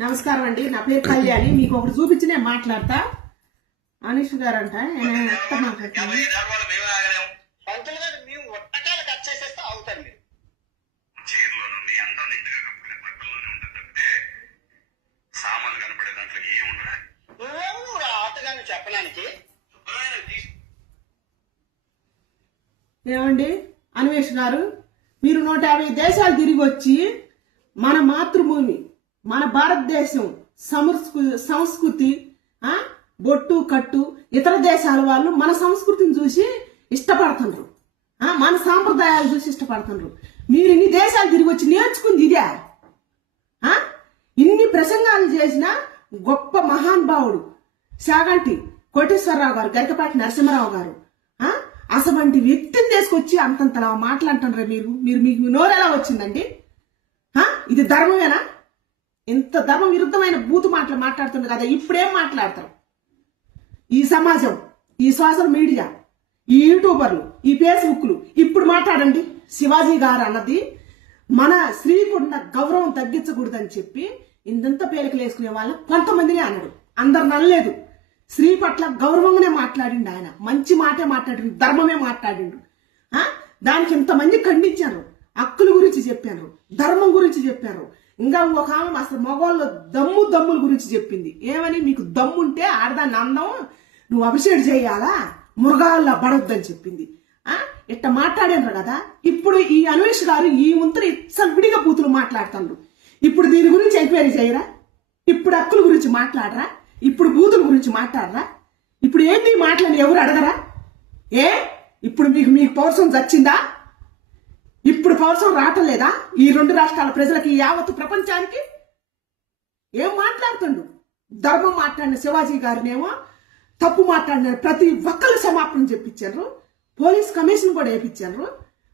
నమస్కారం అండి, నా పేరు కళ్యాణి. మీకు ఒకటి చూపించి నేను మాట్లాడతా. అనీష్ గారు అంట ఏమండి అన్వేష్ గారు, మీరు 150 దేశాలు తిరిగి వచ్చి మన మాతృభూమి, మన భారతదేశం సంస్కృతి, బొట్టు కట్టు ఇతర దేశాల వాళ్ళు మన సంస్కృతిని చూసి ఇష్టపడుతున్నారు, మన సాంప్రదాయాలు చూసి ఇష్టపడుతున్నారు. మీరు ఇన్ని దేశాలు తిరిగి వచ్చి నేర్చుకుంది ఇదే. ఇన్ని ప్రసంగాలు చేసిన గొప్ప మహానుభావుడు శాగంటి కోటేశ్వరరావు గారు, గరికపాటి నరసింహారావు గారు, అసవంటి వ్యక్తిని తీసుకొచ్చి అంతంతలా మాట్లాడుతున్నారు. మీకు నోరెలా వచ్చిందండి? ఇది ధర్మమేనా? ఇంత ధర్మ విరుద్ధమైన బూతు మాటలు మాట్లాడుతుంది కదా. ఇప్పుడేం మాట్లాడతారు? ఈ సమాజం, ఈ సోషల్ మీడియా, ఈ యూట్యూబర్లు, ఈ ఫేస్బుక్లు ఇప్పుడు మాట్లాడండి. శివాజీ గారు అన్నది మన స్త్రీకున్న గౌరవం తగ్గించకూడదని చెప్పి ఇంతంత పేలికలు వేసుకునే వాళ్ళ కొంతమందినే అన్నాడు. అందరు నల్లలేదు. స్త్రీ పట్ల గౌరవంగానే మాట్లాడిండు ఆయన. మంచి మాటే మాట్లాడిండు, ధర్మమే మాట్లాడిండు. దానికి ఇంతమంది ఖండించారు. హక్కుల గురించి చెప్పారు, ధర్మం గురించి చెప్పారు. ఇంకా ఒక ఆమె అసలు మగవాళ్ళ దమ్ముల గురించి చెప్పింది. ఏమని? మీకు దమ్ముంటే ఆడదాన్ని అందం నువ్వు అభిషేకం చేయాలా, మృగాల్లో పడొద్దని చెప్పింది. ఇట్ట మాట్లాడారు కదా. ఇప్పుడు ఈ అన్వేష్ గారు ఈ వంతులు ఇసలు విడిగా బూతులు మాట్లాడుతున్నారు. ఇప్పుడు దీని గురించి ఎంక్వైరీ చేయరా? ఇప్పుడు హక్కుల గురించి మాట్లాడరా? ఇప్పుడు బూతుల గురించి మాట్లాడరా? ఇప్పుడు ఏంటి మాటలని ఎవరు అడగరా? ఇప్పుడు మీకు పౌరుషం చచ్చిందా? ఇప్పుడు పౌరుషం రావటం లేదా? ఈ 2 రాష్ట్రాల ప్రజలకి, యావత్తు ప్రపంచానికి ఏం మాట్లాడుతుండు? ధర్మం మాట్లాడిన శివాజీ గారినేమో తప్పు మాట్లాడిన ప్రతి ఒక్కరు సమాపనం చెప్పించారు. పోలీస్ కమిషన్ కూడా వేయించారు.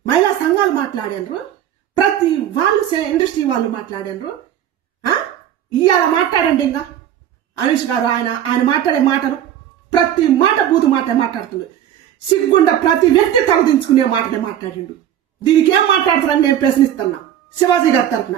మహిళా సంఘాలు మాట్లాడారు. ప్రతి వాళ్ళు ఇండస్ట్రీ వాళ్ళు మాట్లాడారు. ఇవాళ మాట్లాడండి. ఇంకా అనీష్ గారు ఆయన మాట్లాడే మాటలు ప్రతి మాట బూతు మాట మాట్లాడుతుంది. సిగ్గుండ ప్రతి వ్యక్తి తలదించుకునే మాటలే మాట్లాడిండు. దీనికి ఏం మాట్లాడతారని నేను ప్రశ్నిస్తున్నా శివాజీ గారి తరఫున.